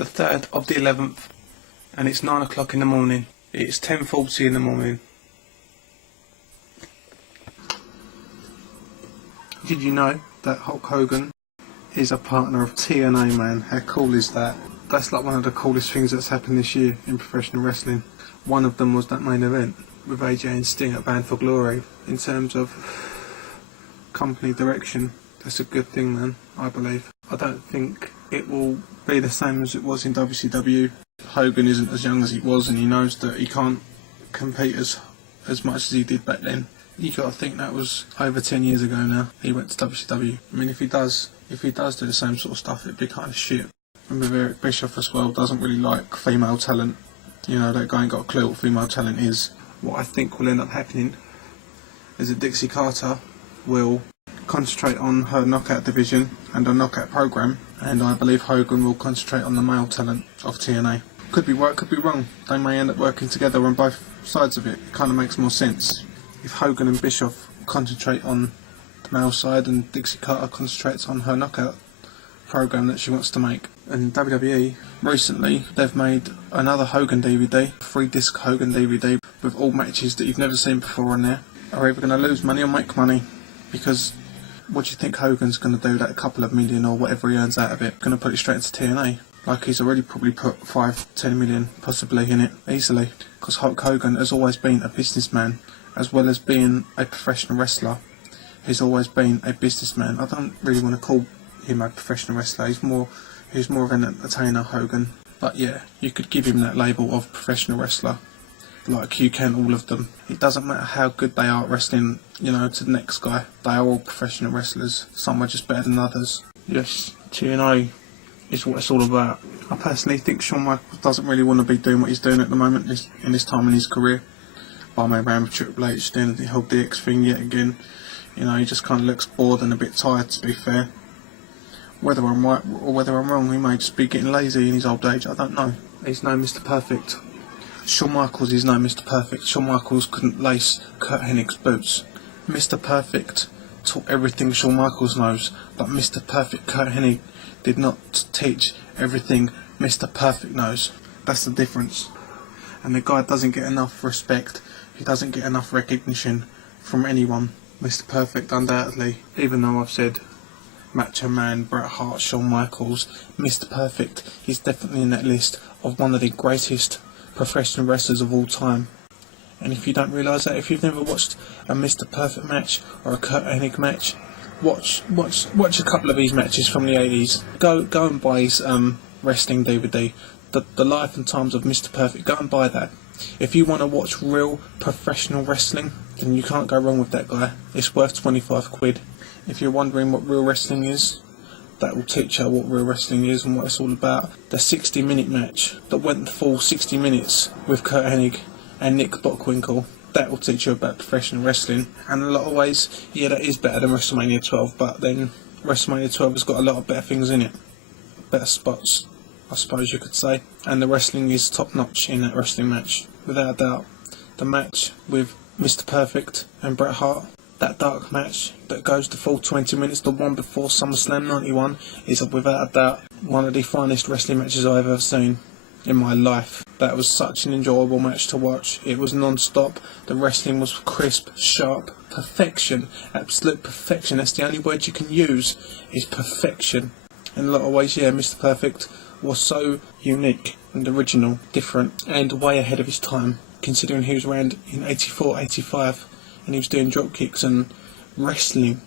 the 3rd of the 11th, and it's 9 o'clock in the morning. It's 10:40 in the morning. Did you know that Hulk Hogan is a partner of TNA, man? How cool is that? That's like one of the coolest things that's happened this year in professional wrestling. One of them was that main event with AJ and Sting at Bound for Glory. In terms of company direction, that's a good thing, man, I believe. I don't think it will be the same as it was in WCW. Hogan isn't as young as he was, and he knows that he can't compete as much as he did back then. You got to think that was over 10 years ago now. He went to WCW. I mean, if he does do the same sort of stuff, it'd be kind of shit. Remember, Eric Bischoff as well doesn't really like female talent. You know, that guy ain't got a clue what female talent is. What I think will end up happening is that Dixie Carter will concentrate on her knockout division and her knockout program, and I believe Hogan will concentrate on the male talent of TNA. Could be right, could be wrong. They may end up working together on both sides of it. It kind of makes more sense. If Hogan and Bischoff concentrate on the male side and Dixie Carter concentrates on her knockout program that she wants to make. And WWE, recently, they've made another Hogan DVD, 3-disc Hogan DVD, with all matches that you've never seen before on there. Are either going to lose money or make money, because what do you think Hogan's going to do, that couple of million or whatever he earns out of it? Going to put it straight into TNA? Like, he's already probably put 5-10 million possibly in it, easily. Because Hulk Hogan has always been a businessman, as well as being a professional wrestler. He's always been a businessman. I don't really want to call him a professional wrestler. He's more of an entertainer, Hogan. But yeah, you could give him that label of professional wrestler, like you can all of them. It doesn't matter how good they are at wrestling, you know, to the next guy. They are all professional wrestlers. Some are just better than others. Yes, TNA is what it's all about. I personally think Shawn Michaels doesn't really want to be doing what he's doing at the moment in this time in his career. By around with Triple H doing the whole DX thing yet again. You know, he just kind of looks bored and a bit tired, to be fair. Whether I'm right or whether I'm wrong, he may just be getting lazy in his old age, I don't know. He's no Mr. Perfect. Shawn Michaels is no Mr. Perfect. Shawn Michaels couldn't lace Kurt Hennig's boots. Mr. Perfect taught everything Shawn Michaels knows, but Mr. Perfect Kurt Hennig did not teach everything Mr. Perfect knows. That's the difference. And the guy doesn't get enough respect. He doesn't get enough recognition from anyone. Mr. Perfect, undoubtedly, even though I've said Macho Man, Bret Hart, Shawn Michaels, Mr. Perfect is definitely in that list of one of the greatest professional wrestlers of all time. And if you don't realise that, if you've never watched a Mr. Perfect match or a Kurt Hennig match, watch a couple of these matches from the 80s. Go and buy his wrestling DVD, the Life and Times of Mr. Perfect. Go and buy that. If you want to watch real professional wrestling, then you can't go wrong with that guy. It's worth 25 quid. If you're wondering what real wrestling is, that will teach you what real wrestling is and what it's all about. The 60-minute match that went the full 60 minutes with Kurt Hennig and Nick Bockwinkel, that will teach you about professional wrestling. And in a lot of ways, yeah, that is better than WrestleMania 12, but then WrestleMania 12 has got a lot of better things in it. Better spots, I suppose you could say. And the wrestling is top notch in that wrestling match, without a doubt. The match with Mr. Perfect and Bret Hart, that dark match that goes the full 20 minutes, the one before SummerSlam 91, is without a doubt one of the finest wrestling matches I've ever seen in my life. That was such an enjoyable match to watch. It was non-stop. The wrestling was crisp, sharp, perfection, absolute perfection. That's the only word you can use, is perfection. In a lot of ways, yeah, Mr. Perfect was so unique and original, different, and way ahead of his time, considering he was around in 84, 85, and he was doing drop kicks and wrestling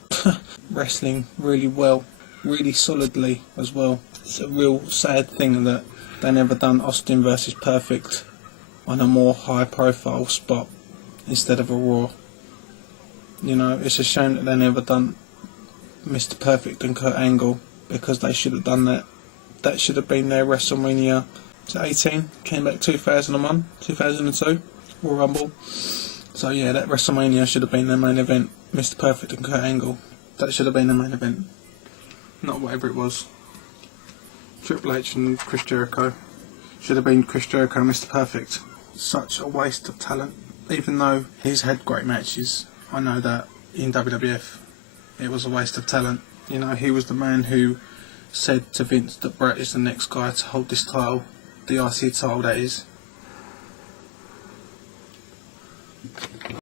really well, really solidly as well. It's a real sad thing that they never done Austin versus Perfect on a more high profile spot instead of a Raw. You know, it's a shame that they never done Mr. Perfect and Kurt Angle, because they should have done that. That should have been their WrestleMania 18, came back 2001, 2002, Royal Rumble. So yeah, that WrestleMania should have been their main event, Mr. Perfect and Kurt Angle. That should have been their main event, not whatever it was. Triple H and Chris Jericho. Should have been Chris Jericho and Mr. Perfect. Such a waste of talent. Even though he's had great matches, I know that in WWF it was a waste of talent. You know, he was the man who said to Vince that Bret is the next guy to hold this title, the IC title that is.